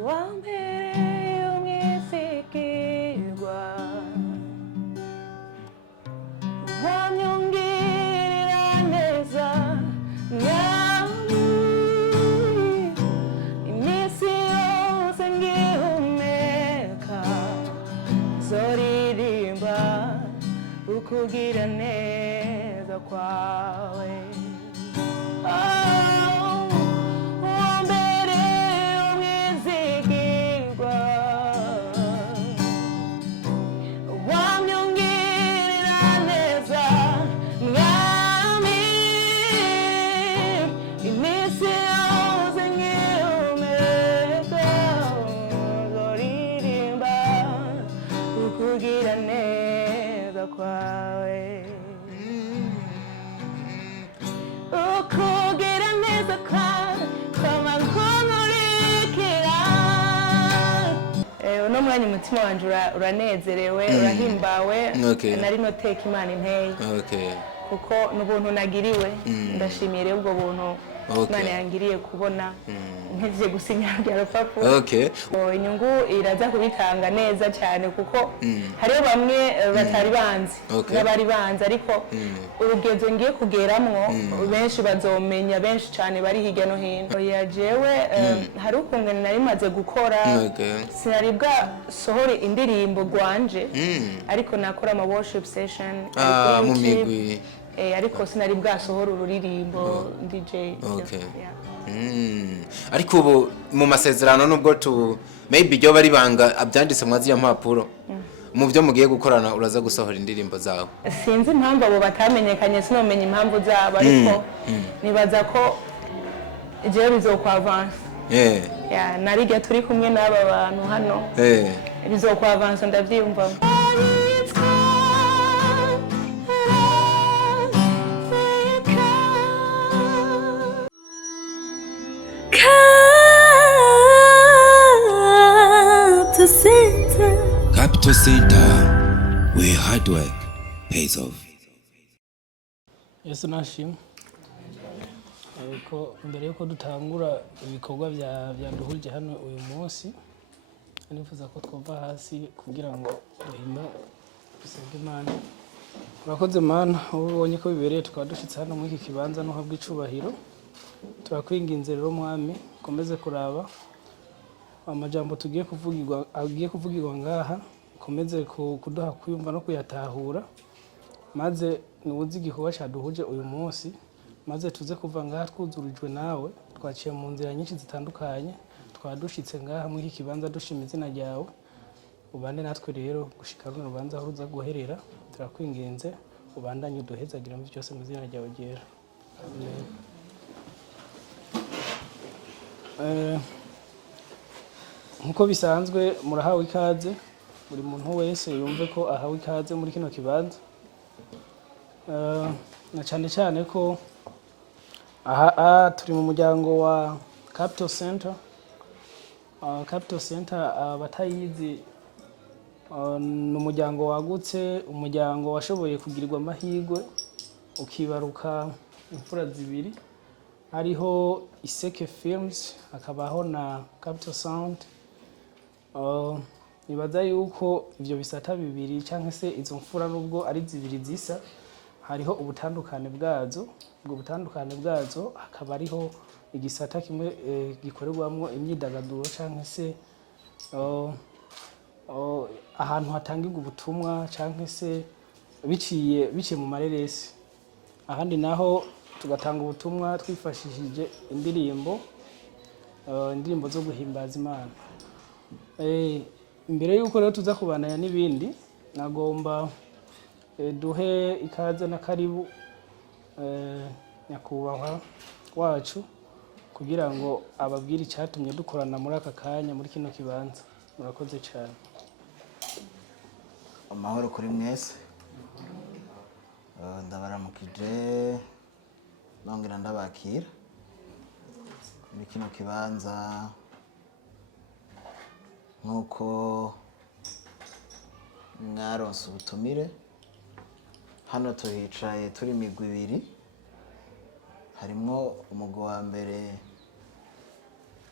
wambere umwizigirwa wanyongera neza mwami iminsi yose ngihumeka zoririmba ukugira neza kwawe umutima wanje uranezerewe urahimbawe nari noteka Imana inteye kuko n'ubuntu nagiriwe ndashimiye rero ubwo buntu Imana yangiriye kubona nteje gusinya rya rupapuro inyungu iraza kubitanga neza cyane kuko hari bamwe batari banzi n'abari banzi ariko urugezo ngiye kugeramwo benshi bazomenya benshi cyane bari hirya no hino yajewe hari ukungene nari maze gukora sinari bwa sohore indirimbo gwanje ariko nakora ama worship session mu migwi ariko sinari bwasohora ururirimbo DJ ariko ubu mu masezerano nubwo tu maybe byo bari banga abyanditse mwazi ya mpapuro mu byo mugiye gukorana uraza gusohora indirimbo zawe sinzi impamvu abo batamenyekanye sinomenya impamvu zabo ariko nibaza ko je bizokwa avance narijya turi kumwe n'aba bantu hano bizokwa avance ndavyumva Capital Center, where hard work pays off. Yesu nashimwe. Ariko mbere yuko dutangura ibikorwa byaduhuje hano uyu munsi, nifuza ko twova hasi kugira ngo duhimba dusenge Imana. Urakoze Mana, ubonye ko bibereye tukaba dushitse hano muri iki kibanza no habwa icubahiro. Turakwinginze rero Mwami, komeze kuraba amajambo tugiye kuvugirwa ngaha, komeze kuduha kuyumva no kuyatahura, maze nubuze igikorwa cyaduhuje uyu munsi, maze tuze kuva ngaha twuzurijwe nawe, twaciye mu nzira nyinshi zitandukanye, twadushitse ngaha muri iki kibanza dushima izina ryawe, ubande natwe rero gushika runo rubanza aho ruza guherera, turakwinginze ubandanye uduhezagira mu byose mu izina ryawe ryera. Amen. Nkuko bisanzwe murahawe ikaze, buri muntu wese yumve ko ahawe ikaze muri kino kibanza. Na cyane ko aha turi mu muryango wa Capital Center. Capital Center batayizi ni umuryango wagutse, umuryango washoboye kugirirwa amahirwe ukibaruka imfura zibiri, hariho Iseke Films hakabaho na Capital Sound. Nibaza yuko ivyo bisata bibiri cyangwa se izo mfura nubwo ari zibiri zisa, hariho ubutandukane bwazo. Ubwo butandukane bwazo hakaba ariho igisata kimwe gikorerwamwo imyidagaduro cyangwa se ahantu hatangirwa ubutumwa cyangwa se biciye mu mareresi. Ahandi naho tugatanga ubutumwa twifashishije indirimbo zo guhimbaza Imana. Imbere yuko rero tuza kubanaya n'ibindi, nagomba duhe ikaze na karibu nyakubahwa wacu kugira ngo ababwire icyatumye dukorana muri aka kanya muri kino kibanza. Murakoze cyane. Amahoro kuri mwese, ndabaramukije nongera ndabakira muri kino kibanza. Nkuko mwaronse ubutumire, hano tuhicaye turi imigwi ibiri, harimwo umugwi wa mbere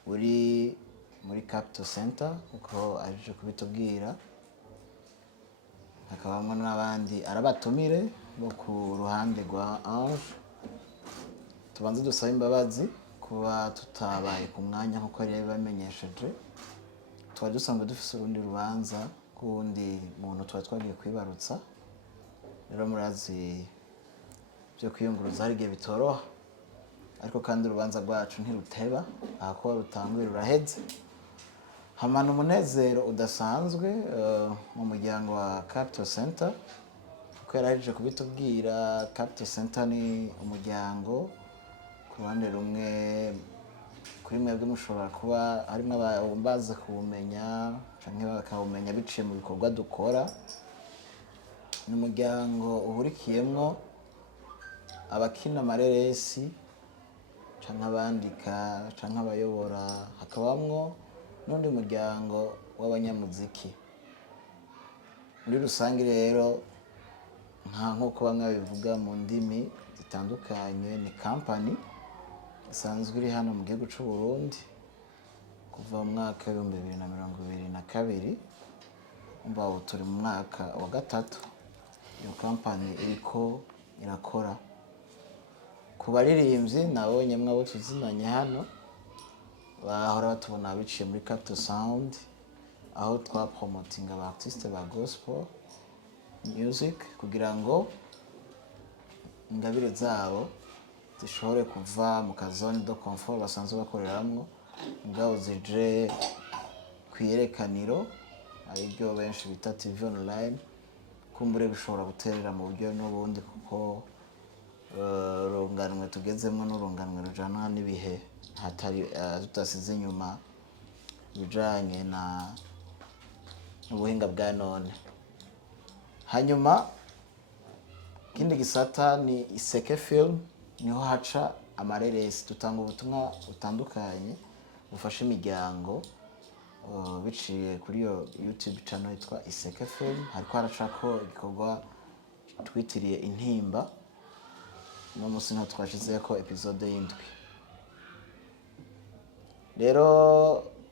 uri muri Capital Center uko aje kubitubwira, hakabamwe n'abandi arabatumire bo ku ruhande rwa Ange. Tubanze dusaba imbabazi kuba tutabaye ku mwanya nk'uko yari bamenyesheje. Twari dusanzwe dufise urundi rubanza kundi muntu twari twagiye kwibarutsa, rero murazi byo kwiyunguruza hari igihe bitoroha, ariko kandi urubanza rwacu ntiruteba, ahako rutanguye ruraheze. Hamana umunezero udasanzwe mu muryango wa Capital Center, kuko yarahejeje kubitubwira. Capital Center ni umuryango ku ruhande rumwe kuri mwebwe mushobora kuba harimo ababaze kuwumenya canke bakawumenya biciye mu bikorwa dukora. Ni umuryango uhurikiyemwo abakina amareresi canke abandika canke abayobora, hakabamwo n'undi muryango w'abanyamuziki. Muri rusange rero nk'uko bamwe babivuga mu ndimi zitandukanye, ni company isanzwe iri hano mu gihugu c'u Burundi kuva mu mwaka wa 2022. Umva ubu turi mu mwaka wa gatatu iyo company iriko irakora. Ku baririmbyi nabonye mwabo tuzinanye hano bahora batubona biciye muri Capital Sound, aho twapromotinga aba artiste ba gospel music kugira ngo ingabire zabo zishobore kuva mu kazone de confort basanzwe bakoreramwo, ngabo zije kwiyerekaniro aribyo benshi bita TV online, kumbure bishobora guterera mu buryo n'ubundi, kuko urunganwe tugezemo n'urunganwe rujana n'ibihe, hatari tutasize inyuma bijanye n'ubuhinga bwa none. Hanyuma ikindi gisata ni Iseke Film, niho haca amareresi. Dutanga ubutumwa butandukanye bufasha imiryango biciye kuri iyo YouTube channel yitwa Iseke Film. Hariko haracako igikorwa twitiriye Intimba, no musi nto twashizeko episode y'indwi. Rero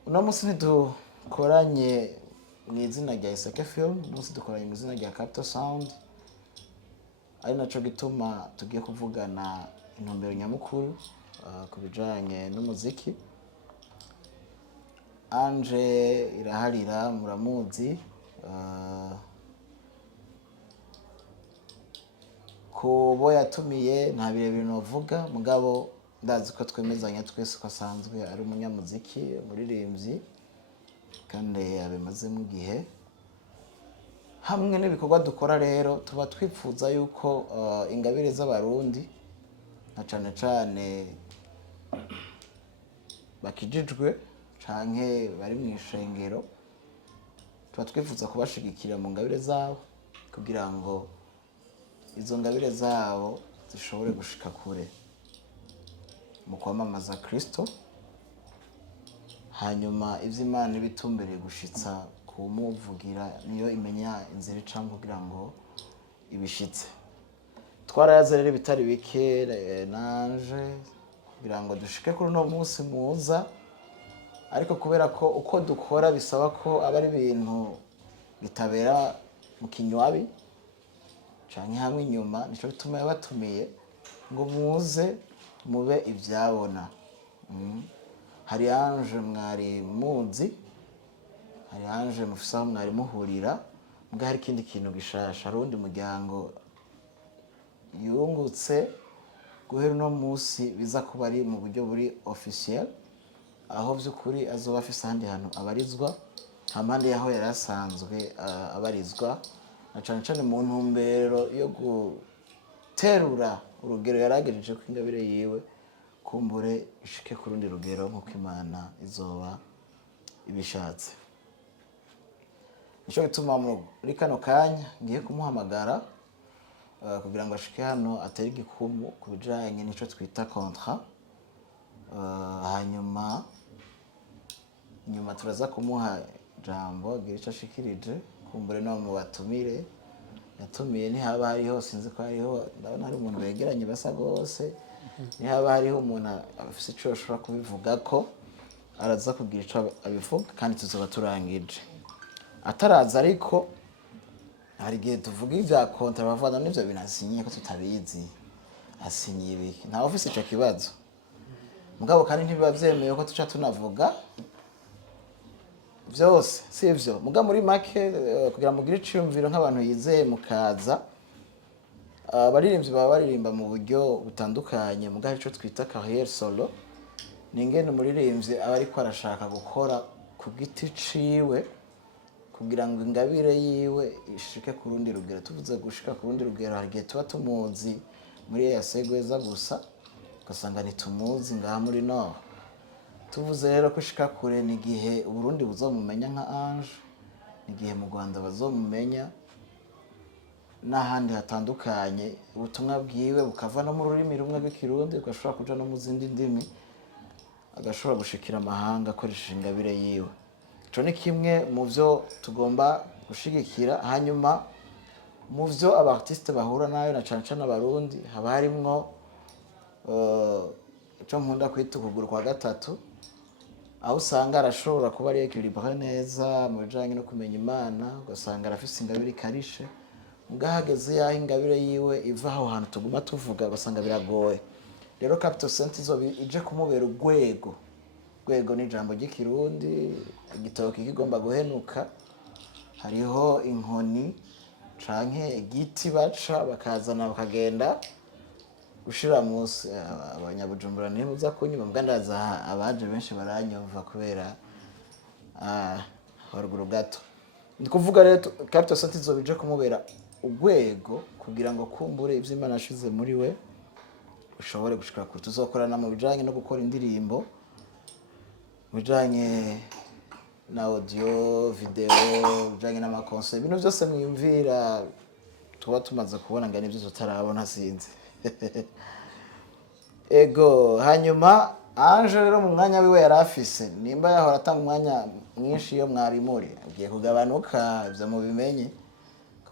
uno musi ntidukoranye mu izina rya Iseke Film, musi dukoranye mu izina rya Capital Sound, ari naco gituma tugiye kuvugana intumbero nyamukuru ku bijanye n'umuziki. Ange Iraharira muramuzi, kubo yatumiye nta birebire novuga, mugabo ndazi ko twemezanya twese ko asanzwe ari umunyamuziki, umuririmbyi, kandi abimazemo igihe. Hamwe n'ibikorwa dukora rero tuba twifuza yuko ingabire z'abarundi na cane cane bakijijwe canke bari mu ishengero, tuba twifuza kubashigikira mu ngabire zabo kugira ngo izo ngabire zabo zishobore gushika kure mu kwamamaza Kristo, hanyuma ivy'Imana ibitumbereye gushitsa kumuvugira niyo imenya inzira icamwe kugira ngo ibishitse. Twarayaze rero bitari bike nanje kugira ngo dushike kuri uno munsi muza, ariko kubera ko uko dukora bisaba ko aba ari ibintu bitabera mu kinywabi canke hamwe inyuma, nico bituma yabatumiye ngo muze mube ivyabona. Hari Ange mwari muzi, hari Ange mufise aho mwari muhurira, mbwa hari ikindi kintu gishasha, hari uwundi muryango yungutse guhera uno musi biza kuba ari mu buryo buri officiel, aho vy'ukuri azoba afise ahandi hantu abarizwa hampande yaho yari asanzwe abarizwa, na cane cane mu ntumbero yo guterura urugero yaragejeje ko ingabire yiwe kumbure ishike ku rundi rugero nk'uko Imana izoba ibishatse. Nico gituma muri kano kanya ngiye kumuhamagara kugira ngo ashike hano atere igikumu ku bijanye n'ico twita contrat, hanyuma turaza kumuha jambo agira ico ashikirije, kumbure no mu batumire yatumiye ntihaba hariho, sinzi ko hariho, ndabona hari umuntu begeranye basa gose, ntihaba hariho umuntu afise ico ashobora kubivugako araza kugira icyo abivuga kandi tuzoba turangije. Ataraza ariko hari igihe tuvuga ibya kontra bavana n'ibyo binasinyiye ko tutabizi asinyiye ibiki nta ofisi icyo kibazo mugabo kandi ntibiba byemewe ko tuca tunavuga byose sivyo muga muri make kugira mugire iciyumviro nk'abantu yizeye mukaza abaririmbyi baba baririmba mu buryo butandukanye muga ico twita carrière solo ni ingene umuririmbyi aba ariko arashaka gukora ku giti ciwe kugira ngo ingabire yiwe ishike ku rundi rugero. Tuvuze gushika ku rundi rugero hari igihe tuba tumuzi muri ya segweza gusa ugasanga ntitumuzi ngaha muri no. Tuvuze rero ko shika kure ni gihe Burundi buzomumenya nka Ange, ni gihe mu Rwanda bazomumenya n'ahandi hatandukanye ubutumwa bwiwe bukava no mu rurimi rumwe rw'ikirundi ugashobora kuja no mu zindi ndimi agashobora gushikira amahanga akoresheje ingabire yiwe. Ico ni kimwe mu vyo tugomba gushigikira. Hanyuma mu vyo abartiste bahura nayo na cane cane abarundi haba harimwo ico nkunda kwita ukuguru kwa gatatu, aho usanga arashobora kuba ari équilibré neza mu bijanye no kumenya Imana, ugasanga arafise ingabire ikarishe mugahageze yaho ingabire yiwe iva aho hantu tuguma tuvuga ugasanga biragoye. Rero Capital Center izo ije kumubera urwego ni ijambo ry'ikirundi igitabo kigomba guhenuka, hariho inkoni canke igiti baca bakazana bakagenda gushira munsi. Abanyabujumbura ntimuza kunyuma mgandaza abaje benshi baranyumva kubera haruguru gato. Ndi kuvuga rero Capital Center izo bije kumubera urwego kugira ngo kumbure ivyo Imana ashize muri we ushobore gushika kure. Tuzokorana mu bijanye no gukora indirimbo, bijanye na audio, video, bijanye n'amakonse, ibintu byose mwiyumvira tuba tumaze kubona ngani ibyo tutarabona sinzi. Ego hanyuma Ange rero mu mwanya wiwe yarafise nimba yahora atanga umwanya mwinshi iyo mwari muri agiye kugabanuka ivyo mu bimenye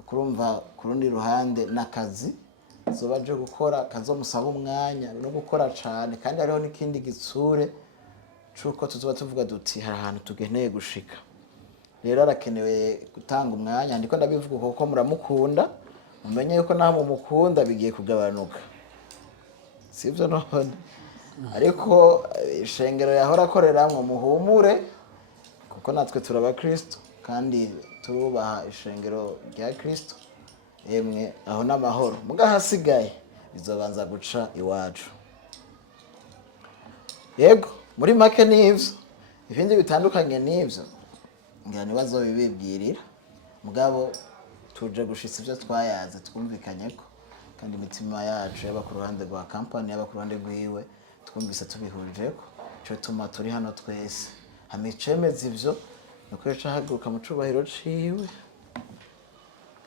kurumva kurundi ruhande nakazi zobaje gukora kazomusaba umwanya no gukora cyane kandi hariho n'ikindi gitsure cuko tuzoba tuvuga duti hari ahantu tugeneye gushika. Rero arakenewe gutanga umwanya ndiko ndabivuga kuko muramukunda mumenye yuko naho mumukunda bigiye kugabanuka sivyo none ariko ishengero yahora akoreramwe muhumure kuko natwe turaba Kristo kandi turubaha ishengero rya Kristo yemwe aho n'amahoro mugahasigaye bizobanza guca iwacu. Yego muri make n'ivyo ibindi bitandukanye n'ivyo ngani bazobibibwirira mugabo tuje gushitsa ivyo twayaze twumvikanye ko kandi imitima yacu yaba ku ruhande rwa company yaba ku ruhande rwiwe twumvise tubihurijeko cyo tuma turi hano twese hamicemeza ivyo nuko yahaguruka mu cubahiro ciwe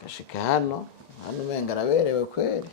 gashika hano umenga araberewe kweri.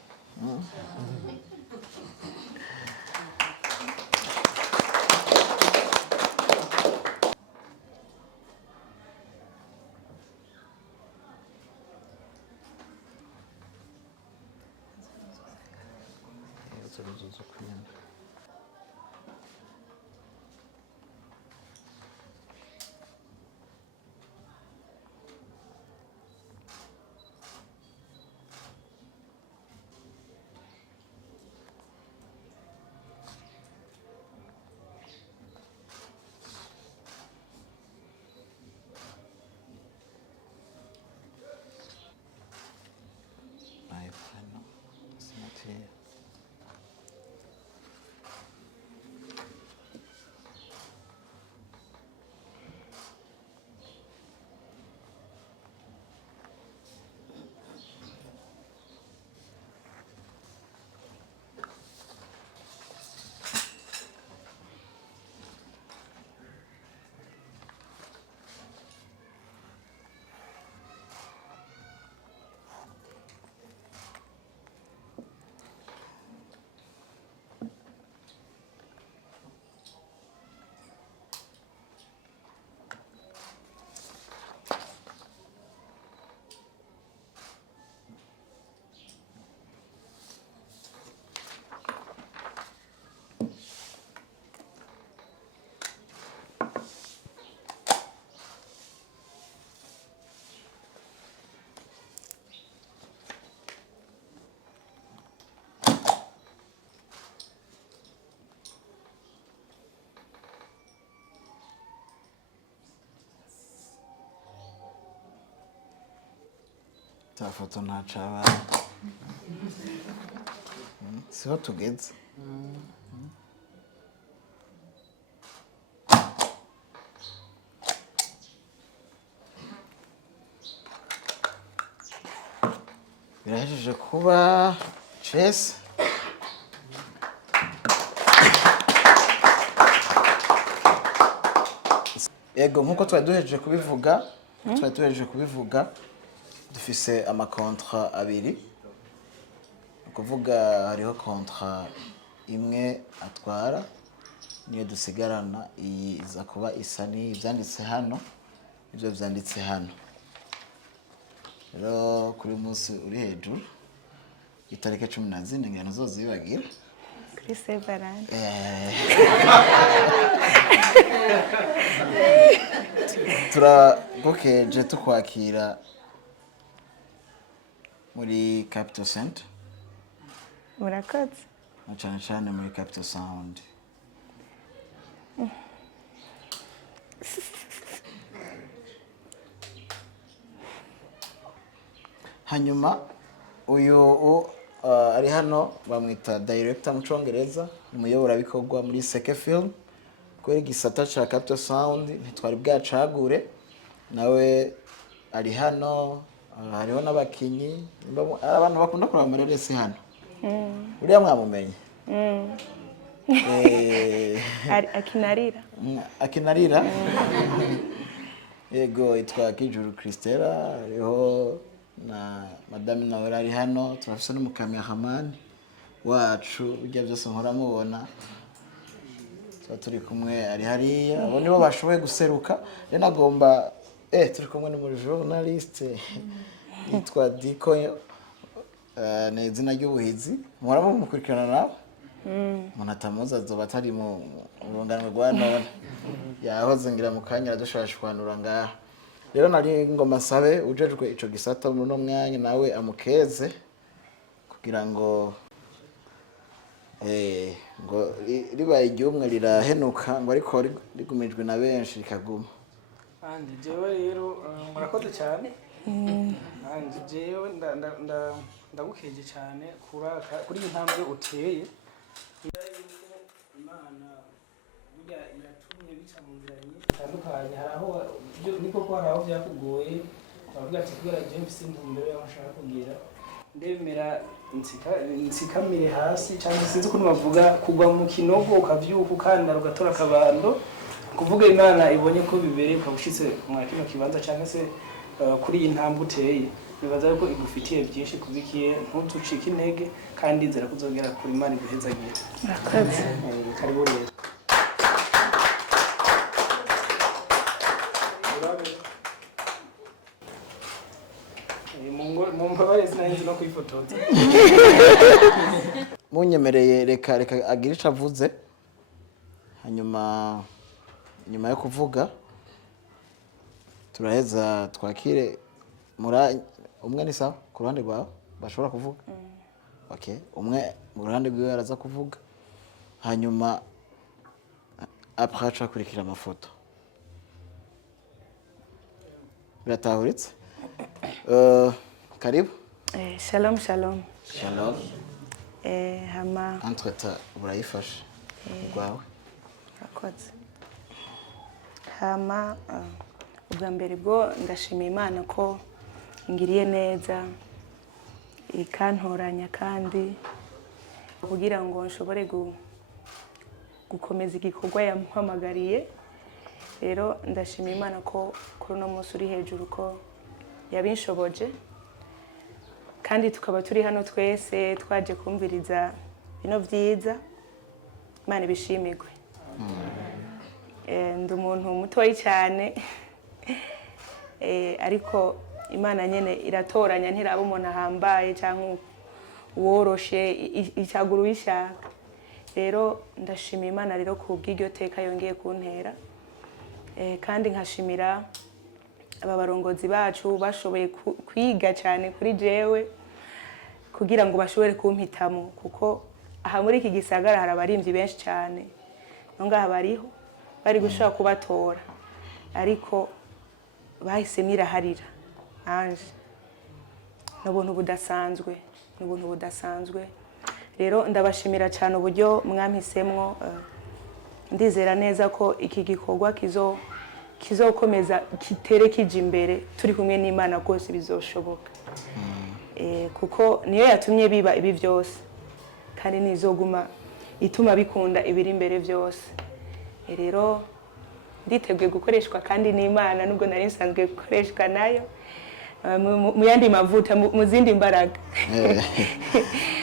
ta foto ntacaba siho tugeze birahejeje kuba chess ego nkuko twari duhejeje kubivuga dufise amakontra abiri kuvuga hariho kontra imwe atwara niyo dusigarana iyi iza kuba isa ni ibyanditse hano ibyo byanditse hano rero kuri munsi uri hejuru itariki 14 ngano zozibagira kuri Severance turagokeje tukwakira muri Capital Center murakoze cyane cyane muri Capital Sound hanyuma uyu ari hano bamwita director mu Congereza umuyoborabikorwa muri Seke Film kweri gisata cha Capital Sound ntitwari bwacagure nawe ari hano hariho n'abakinyi abantu bakunda kuraba amareresi hano uriya mwamumenye akinarira yego itwa Kijuru Christella hariho na madame nawe ari hano turafise n'umukameraman wacu bijya byose nkora mubona turi kumwe ari hariya abo nibo bashoboye guseruka rero nagomba turi kumwe n'umuri journaliste yitwa Diko izina ry'ubuhizi muhora mukurikirana nawe umuntu atamuza azoba atari mu rungano rwa none yahoze ngira mu kanya adushashwanura ngaha rero nari ngoma sabe ujejwe ico gisata muri no mwanya nawe amukeze kugira ngo ngo ribaye igiumwe rirahenuka ngo ariko rigumijwe na benshi rikaguma anje jewe rero murakoze cyane anje jewe ndagukeje cyane kuri intambwe uteye Imana burya iratumye bica mu nzira nyinshi zitandukanye hari aho niko ko hari aho byakugoye bavuga ati kubera James intumbero y'amashaka kugira ndemera nsikamire hasi cyangwa sinzi ukuntu bavuga kugwa mu kinogo ukavyuka ukanda ugatora akabando kuvuga Imana ibonye ko bibereye ukabushitse mu kino kibanza cyangwa se kuri iyi ntambwe uteye bibaza ko igufitiye byinshi kubikiye ntutucike intege kandi inzira kuzogera kuri Imana iguhezagiye murakoze karibu rero mumbabarire sinahise no kwifotoza munyemereye reka agira ico avuze hanyuma nyuma yo kuvuga turaheza twakire umwe ni sawa ku ruhande rwawe bashobora kuvuga okay umwe mu ruhande rwiwe araza kuvuga hanyuma apracha kurikira amafoto biratahuritse karibu shalom shalom hama entreta burayifashe rwawe murakoze hama ubwa mbere bwo ndashimiye Imana ko ngiriye neza ikantoranya kandi kugira ngo nshobore gukomeza igikorwa yamuhamagariye rero ndashimiye Imana ko kuri uno munsi uri hejuru ko yabinshoboje kandi tukaba turi hano twese twaje kumviriza bino vyiza Imana ibishimirwe ndi umuntu mutoyi cyane ariko Imana nyene iratoranya ntiraba umuntu ahambaye cyangwa woroshe icaguru ishaka rero ndashimira Imana rero kubw'iryo teka yongeye kuntera kandi nkashimira aba barongozi bacu bashoboye kwiga cyane kuri jewe kugira ngo bashobore kumpitamo kuko aha muri iki gisagara hari abarimvyi benshi cyane ngaha bariho bari gushaka kubatora ariko bahise miraharira anje n'ubuntu budasanzwe rero ndabashimira cyane uburyo mwampisemwo ndizera neza ko iki gikorwa kizokomeza kitere kije imbere turi kumwe n'Imana rwose bizoshoboka kuko niyo yatumye biba ibi byose kandi nizoguma ituma bikunda ibiri imbere byose rero nditeguye gukoreshwa kandi n'Imana nubwo nari nsanzwe gukoreshwa nayo mu yandi mavuta mu zindi mbaraga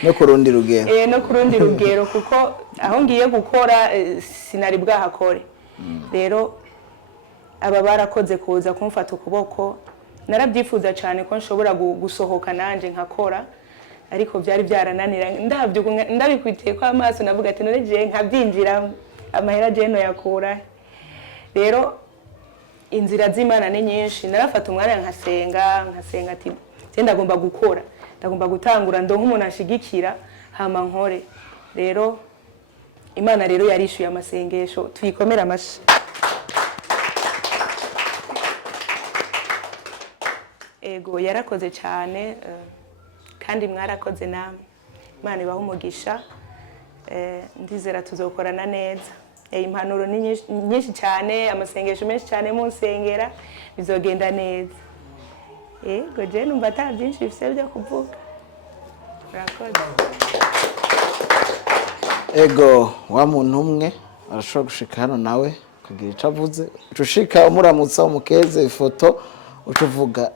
no kurundi rugero no kurundi rugero kuko aho ngiye gukora sinari bwahakore rero aba barakoze kuza kumfata ukuboko narabyifuza cyane ko nshobora gusohoka nanje nkakora ariko byari byarananira ndabikwitiye kwa amaso navuga ati none je nkabyinjira amahera je no yakura rero inzira z'Imana ni nyinshi narafata umwanya nkasenga ati ndagomba gukora ndagomba gutangura ndonka umuntu ashigikira hama nkore rero Imana rero yarishuye amasengesho tuyikomera amashi ego yarakoze cyane kandi mwarakoze namwe Imana ibaha umugisha ndizera tuzokorana neza impanuro ni nyinshi cyane amasengesho menshi cyane mu nsengera bizogenda neza ego je numva ata byinshi bifite byo kuvuga murakoze ego wa muntu umwe arashobora gushika hano nawe akagira icyo avuze ucushika umuramutsa umukeze ifoto ucuvuga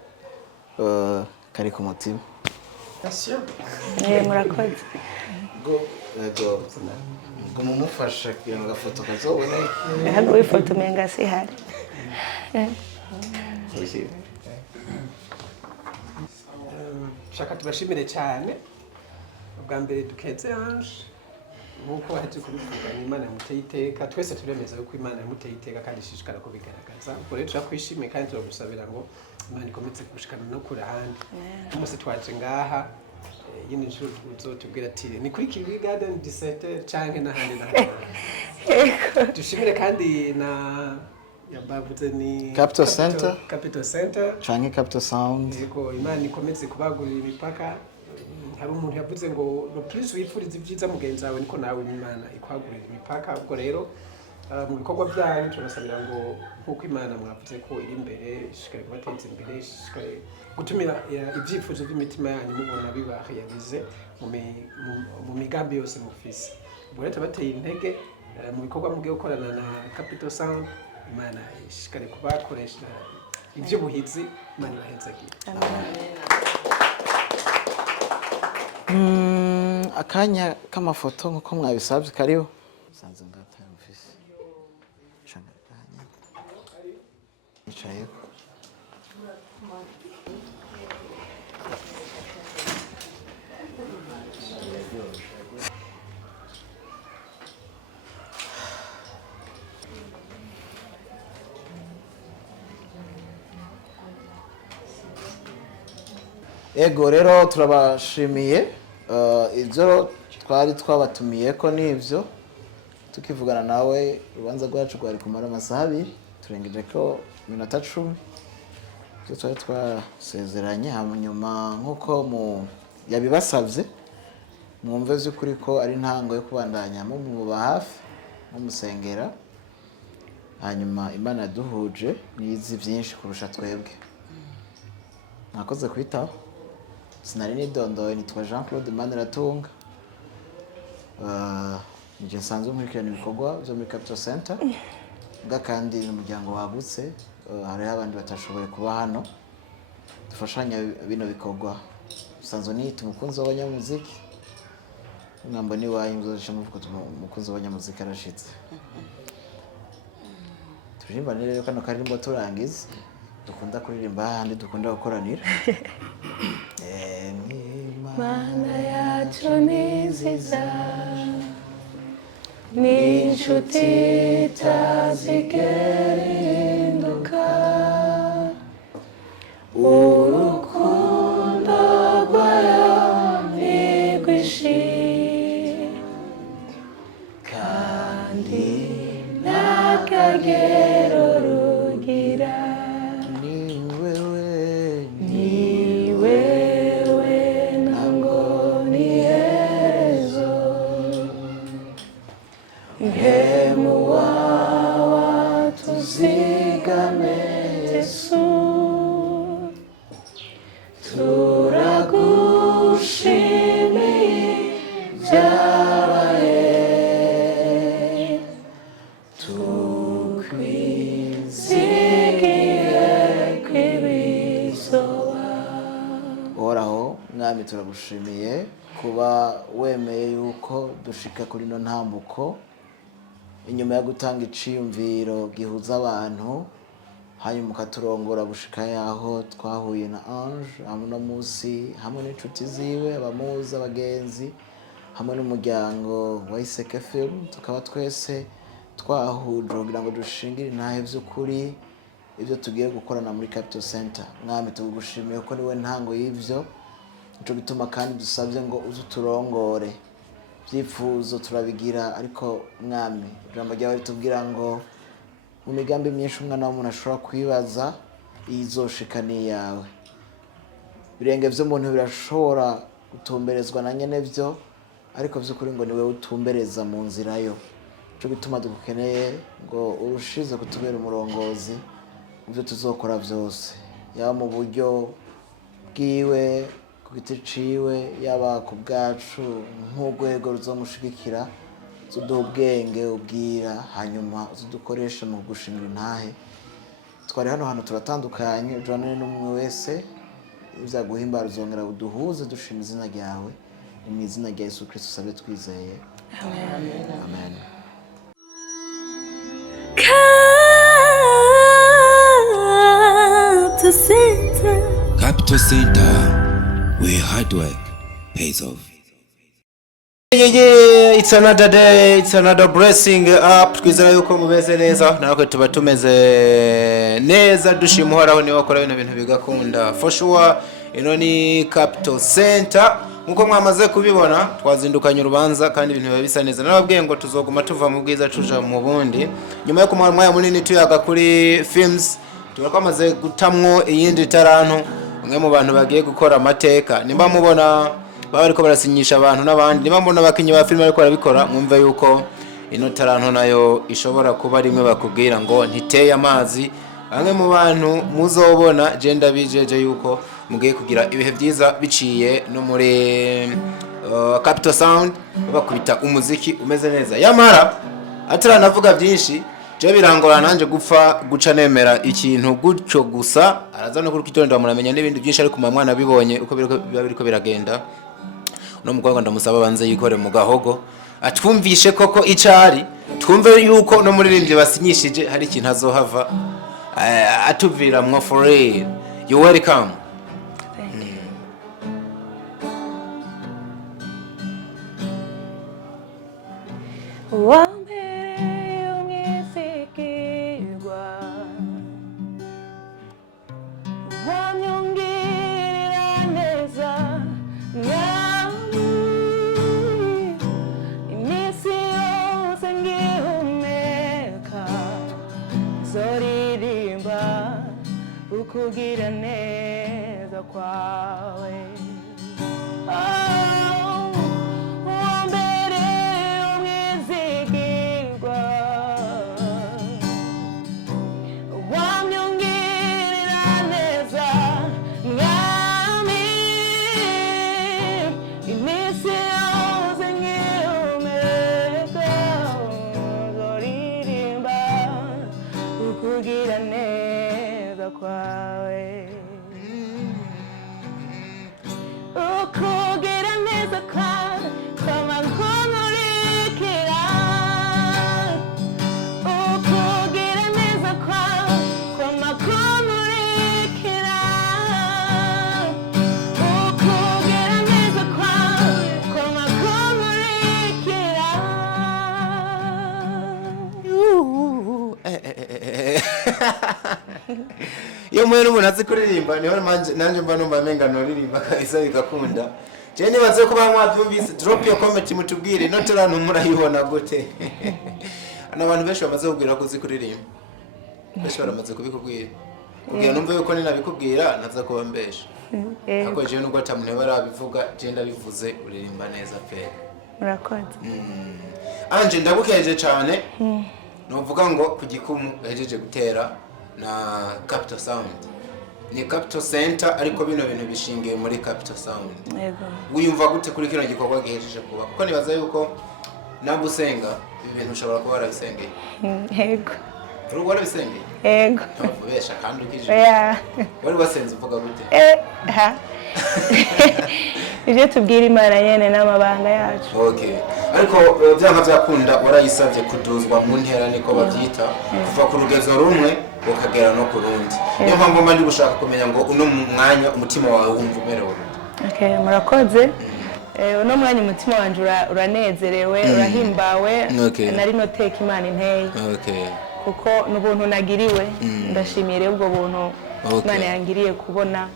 kari ku mutima murakoze ego mumufasha kugira ngo agafoto kazobone ntabwo ifoto menga si hari shaka tubashimire cyane ubwa mbere dukeze Ange nkuko waje kubivuga n'Imana yamuteye iteka twese turemeza yuko Imana yamuteye iteka kandi ishishikara kubigaragaza ubwo rero turakwishimiye kandi turagusabira ngo Imana ikomeze kugushikana no kuri ahandi umunsi twaje ngaha yindi nshuro uzotubwira ati ni kuri Kigali Garden 17 canke n'ahandi dushimire kandi na yabavuze ni Capital Center canke Capital Sound yego Imana ikomeze kubagurira imipaka hari umuntu yavuze ngo no plus wifuriza ibyiza mugenzi wawe niko nawe Imana ikwagurira imipaka ubwo rero mu bikorwa byanyu turasabira ngo nkuko Imana mwavuze ko iri imbere ishikare kubateza imbere ishikare gutumira ibyifuzo by'imitima yanyu mubona biba realize mu migambi yose mufise ubwo rero tabateye intege mu bikorwa mugiye gukorana na Capital Sound Imana ishikare kubakoresha iby'ubuhizi Imana ibahezagira akanya k'amafoto nkuko mwabisabye kariho sanze ngata office shanga kanya icaye ego rero turabashimiye ibyo twari twabatumiye ko nibyo tukivugana nawe urubanza rwacu rwari kumara amasaha abiri turengeje ko minota 10 ibyo twari twasezeranye hanyuma nk'uko yabibasabye mwumve by'ukuri ko ari intango yo kubandanya muba hafi mumusengera hanyuma Imana yaduhuje nizi byinshi kurusha twebwe mwakoze kwitaho sinari nidondoye nitwa Jean Claude Maniratunga nje sanzwe nkurikirana ibikorwa byo muri Capital Center kandi n'umuryango wagutse hariho abandi batashoboye kuba hano dufashanya bino bikorwa sanzwe nita umukunzi w'abanyamuziki ngambo ni wayinzoje muvuga umukunzi w'abanyamuziki arashitse turirimba rero kano karimbo turangiza dukunda kuririmba ahandi dukunda gukoranira Mana yacu niziza n'inshuti itazigerinduka urukundo rwayo ntigwishi kandi n'akagero rugira ni wewe mwami turagushimiye kuba wemeye yuko dushika kuri no ntambuko inyuma yo gutanga iciyumviro gihuza abantu hanyuma ukaturongora gushika yaho twahuye na Ange hamwe no musi hamwe n'inshuti ziwe abamuzi abagenzi hamwe n'umuryango wa Iseke Film tukaba twese twahuje kugira ngo dushingire intahe vy'ukuri ibyo tugiye gukorana muri Capital Center. Mwami tugushimiye ko niwe ntango y'ivyo nico bituma kandi dusabye ngo uzuturongore byifuzo turabigira ariko mwami ijambo ryawe ritubwira ngo mu migambi myinshi umwana w'umuntu ashobora kwibaza izoshikani yawe birenge vy'umuntu birashobora gutumberezwa na nyene vyo ariko vy'ukuri ngo niwe utumbereza mu nzira yo nico bituma dukeneye ngo urushize kutubera umurongozi ibyo tuzokora byose yaba mu buryo bwiwe ku giti ciwe yaba ku bwacu nk'urwego ruzomushigikira tuduha ubwenge ubwira hanyuma tudukoreshe mu gushimira intahe twari hano turatandukanye Joanne n'umwe wese izaguhimbara uzongera uduhuze dushima izina ryawe mu izina rya Yesu Kristo sabe twizeye amen amen. Capital Center, where hard work pays off. Yeah, it's another day, it's another blessing up. Twizera yuko mubeze neza, natwe tuba tumeze neza dushima uhoraho niwe akora bino bintu bigakunda. For sure, ino ni Capital Center. Nkuko mwamaze kubibona, twazindukanye urubanza kandi ibintu biba bisa neza. Narababwiye ngo tuzoguma tuva mu bwiza tuja mu bundi. Nyuma yo kumara mwaya munini tuyaga kuri films, turakwamaze gutamwo iyindi taranto. Umwe mu bantu bagiye gukora amateka. Nimba mubona baba ariko barasinyisha abantu n'abandi, nimba mbona abakinyi ba film ariko barabikora, mwumve yuko ino taranto nayo ishobora kuba rimwe bakubwira ngo ntiteye amazi. Bamwe mu bantu muzobona genda bijeje yuko mugiye kugira ibihe byiza biciye no muri Capital Sound bakubita umuziki umeze neza. Yamara ataranavuga byinshi je birangora nanje gupfa guca nemera ikintu gutyo gusa araza no kurukitondo muramenya n'ibindi byinshi ariko mwana bibonye uko biriko biragenda. No mugwanga ndamusaba banze yikore mu gahogo atwumvishe koko icari twumve yuko no muririmbye basinyishije hari ikintu azohava atuvira mwo for real. You welcome. Kugira neza kwawe mbere umwizigirwa wamyungirira neza mwami iminsi yose nkihumeka zoririmba ukugira neza kwawe ukugira neza kwawe kama nkumurikira ukugira neza kwawe kama nkumurikira ukugira neza kwawe kama nkumurikira Iyo mwe n'umuntu azi kuririmba niho nanje mba numva menga no ririmba kahisa bigakunda. Je nibaze ko bamwabyumvise drop your comment mutubwire no taranto murayibona gute. Ana abantu benshi bamaze kubwira ko uzi kuririmba. Benshi baramaze kubikubwira. Kugira numve yuko ni nabikubwira naza kuba mbesha. Ako je nubwo atamuntu barabivuga je ndabivuze uririmba neza pe. Murakoze. Anje ndabukeje cyane. Novuga ngo kugikumu ejeje gutera na Capital Sound. Ni Capital Center ariko bino bintu bishingiye muri Capital Sound. Yego. Wiyumva gute kuri kino gikorwa gihejeje kuba? Kuko nibaza yuko nagusenga ibintu ushobora kuba warabisengeye. Yego. Urugo warabisengeye? Yego. Ntavubesha kandi ukije. Yeah. Wari wasenze uvuga gute? Ha. ije tubwira Imana yene n'amabanga yacu. Okay. Ariko byanga byakunda warayisavye kuduzwa mu ntera niko bavyita kuva ku rugezo rumwe ukagera no ku rundi. Niyo mpamvu mba ndi gushaka kumenya ngo uno mwanya umutima wawe wumva umerewe. Okay, murakoze. Uno mwanya umutima wanje uranezerewe, urahimbawe, nari noteka Imana inteye. Okay. Kuko n'ubuntu nagiriwe, ndashimire ubwo buntu Imana yangiriye kubona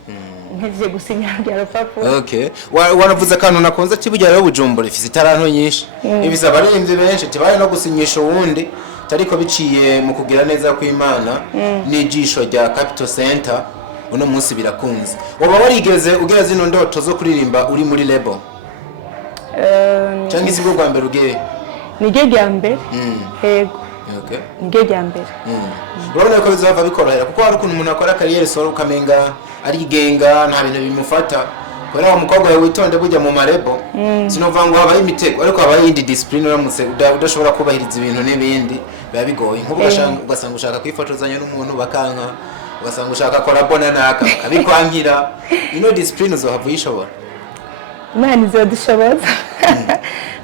nkeje gusinyira rupapuro. Okay. Wanavuze kantu nakonza kibujya rero Bujumbura ifise itaranto nyinshi. Ibisaba abarinzi benshi tibaye no gusinyisha uwundi tariko biciye mu kugira neza ku Imana n'ijisho rya Capital Center uno munsi birakunze. Waba warigeze ugira zino ndoto zo kuririmba uri muri label? Cyangwa isi bwo rwa mbere ugiye? Nige rya mbere. Yego. Okay. Nige rya mbere. Urabona ko bizava bikorohera kuko hari ukuntu umuntu akora career solo ukamenga arigenga nta bintu bimufata. Kubera umukobwa wawe witonde bujya mu marebo sinova ngo habaye imitego ariko habaye indi discipline uramutse udashobora kubahiriza ibintu n'ibindi biba bigoye nkuko ugasanga ushaka kwifotozanya n'umuntu bakanka ugasanga ushaka korabona naka abikwangira discipline uzohava uyishobora. Imana izodushoboza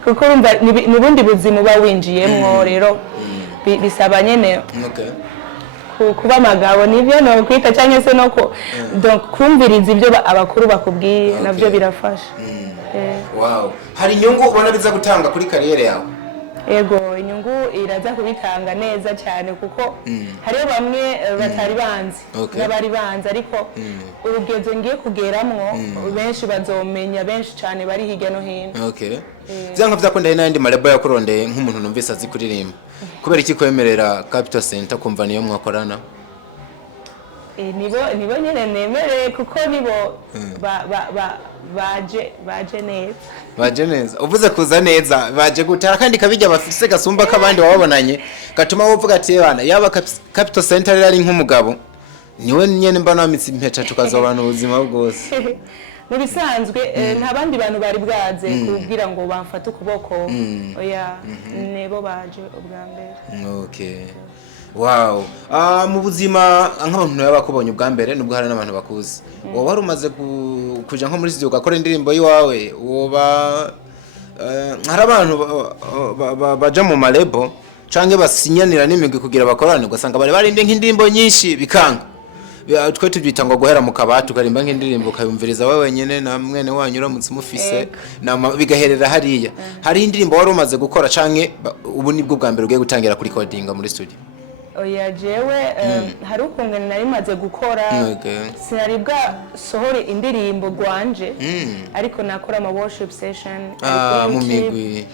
kuko nubundi buzima uba winjiyemwo rero bisaba nyene kuba amagabo nivyo no kwita cyangwa se no donc kumviriza ibyo abakuru bakubwiye navyo birafasha. Wow. Hari inyungu ubona biza gutanga kuri career yawe? Ego inyungu iraza kubitanga neza cyane kuko hariyo bamwe batari banzi n'abari banzi ariko urugezo ngiye kugeramwo benshi bazomenya benshi cyane bari hirya no hino. Okay. Byanka byakunda n'andi marebo yakurondeye nk'umuntu numvise azi kuririmba. Kubera iki kwemerera Capital Center kumva niyo mwakorana? Nibo nyene nemereye kuko nibo baje neza. Baje neza. Uvuze kuza neza baje gutara kandi kabijya bafise gasumba kabandi wababonanye gatuma wovuga ati bana yaba Capital Center ari nk'umugabo niwe nyene mbana amitsi impeca tukazobana ubuzima bwose. Mu bisanzwe nta bandi bantu bari bwaze kubwira ngo bamfate ukuboko oya nebo baje ubwa mbere. Okay. Wow. Mu buzima nk'abantu nawe bakubonye ubwa mbere nubwo hari n'abantu bakuzi. Wowe wari umaze kuja nko muri studio ugakora indirimbo yiwawe woba hari abantu baja mu marebo canke basinyanira n'imigwi kugira bakorane ugasanga bari barinde nk'indirimbo nyinshi bikanga. Twe tubyita ngo guhera mu kabati ukarimba nk'indirimbo ukayumviriza wowe wenyene na mwene wanyu uramutse mufise bigaherera hariya. Hari indirimbo wari umaze gukora canke ubu nibwo bwa mbere ugiye gutangira kuri recording muri studio? Oya jewe hari ukungana nari maze gukora sinari bwa sohore indirimbo gwanje ariko nakora ama worship session mu migwi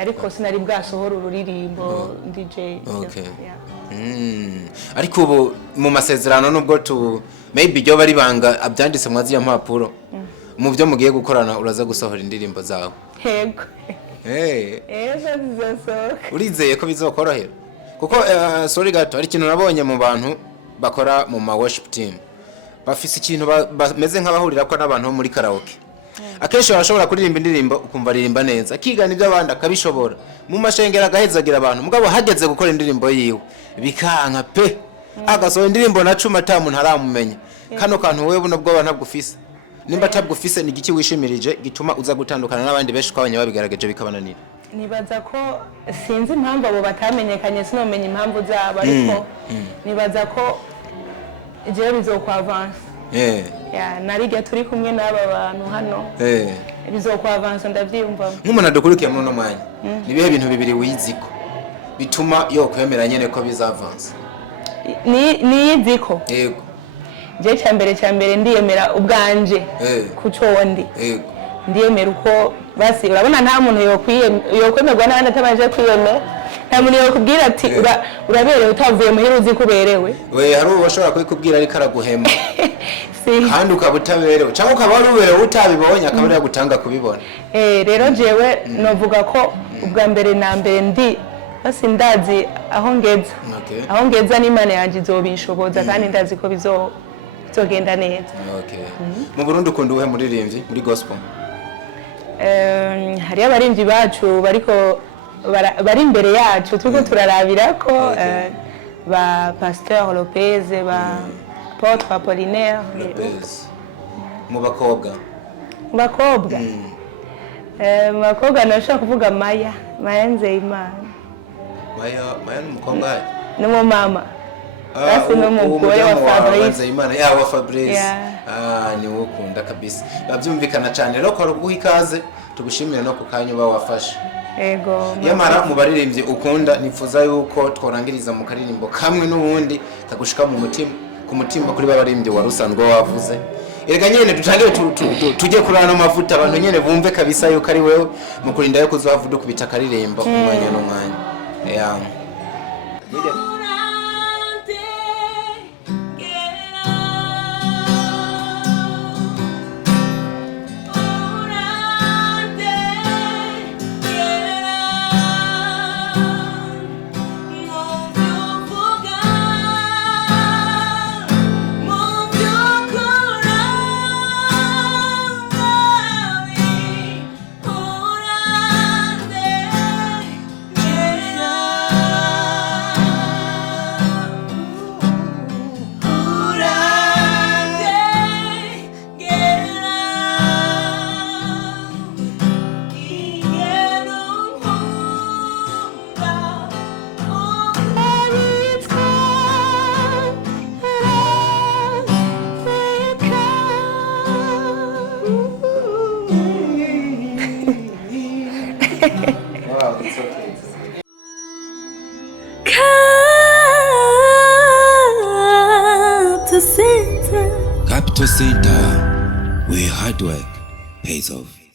ariko sinari bwa sohora ururirimbo DJ. Okay. Ariko ubu mu masezerano nubwo maybe byo bari banga abyanditse mwazi ya mpapuro mu byo mugiye gukorana uraza gusohora indirimbo zawe. Yego. Zizasohoka. Urizeye ko bizokorohera? Kuko sorry gato ari kintu nabonye mu bantu bakora mu ma worship team bafise ikintu bameze nk'abahurira ko n'abantu muri karaoke. Akenshi barashobora kuririmba indirimbo ukumva ririmba neza akigana ibyo abandi akabishobora mu mashengera gahezagira abantu mugabo hageze gukora indirimbo yiwe bikanka pe agasohora indirimbo na cuma tamu ntaramumenya kano kantu wewe buno bwo ntabwo nimba tabwo ni giki wishimirije gituma uza gutandukana n'abandi benshi kwabanya babigarageje bikabananira? Nibaza ko sinzi impamvu abo batamenyekanye sinomenya impamvu zabo ariko nibaza ko je bizokwavansa. Nariga turi kumwe n'aba bantu hano. Bizokwavansa ndavyumva. Nk'umuntu adukurikiye muri no mwanya. Nibihe bintu bibiri wiziko bituma yo kwemera nyene ko bizavansa? Ni yiziko. Yego. Je cyambere ndiyemera ubwanje kuco wondi. Yego. Ndiyemera uko basi urabona nta muntu yokwemerwa n'abandi atabanje kwiyemera. Nta muntu yokubwira ati uraberewe utavuye muhira uzi kuberewe. Hari ubashobora kubikubwira ariko araguhema. Kandi ukabutaberewe cyangwa ukaba waruberewe utabibonye akaba ari gutanga kubibona. Rero jewe novuga ko ubwa mbere na mbere ndi basi ndazi aho ngeza. Aho ngeza n'Imana yanje izobishoboza kandi ndazi ko bizogenda neza. Mu Burundi ukunda uhe muririmbyi muri gospel? Hari abarimvyi bacu bari imbere yacu turiko turarabirako ba Pasteur Lopez ba Porte Apollinaire Lopez. Mu bakobwa bakobwa bakobwa nashaka kuvuga Maya Nzeyimana. Maya n'umukobwa wawe ni mu mama basi n'umugore wa Fabrice Nzeyimana wa Fabrice ni wowe ukunda kabisa babyumvikana cyane rero ko guha ikaze tugushimira no kukanya wafashe ego yamara mu baririmbye ukunda nifuza yuko tworangiriza mu karirimbo kamwe n'ubundi kagushika mu mutima ku mutima kuri babaririmbye warusanzwe wavuze erega nyene dutangire tujye kurana amavuta abantu nyene bumve kabisa yuko ari wewe mu kurinda yo kuzohavuda kubita karirimbo umwanya n'umwanya Wow, it's okay. Capital Center, where hard work pays off.